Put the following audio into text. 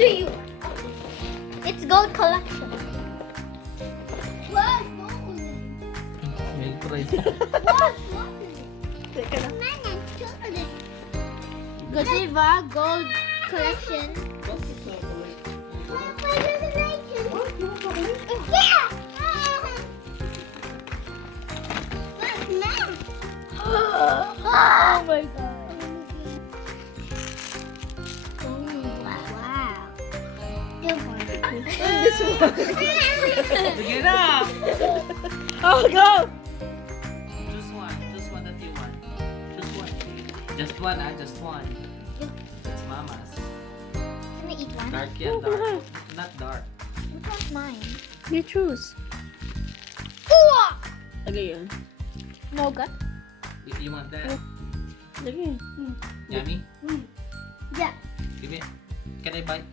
do you? It's gold collection. What? Milk price. What? Teka lang. Godiva gold collection. What's the chocolate? Oh my god. Wow. This one. Sige na! Oh, go! Choose one that you want. Choose one. Just one, just one. It's mama's. Can I eat one? Dark yan, dark. Not dark. Which one's mine? You choose. Lagay yun. Nougat? You want that? Lagay. Yummy? Yeah. Give it. Can I bite?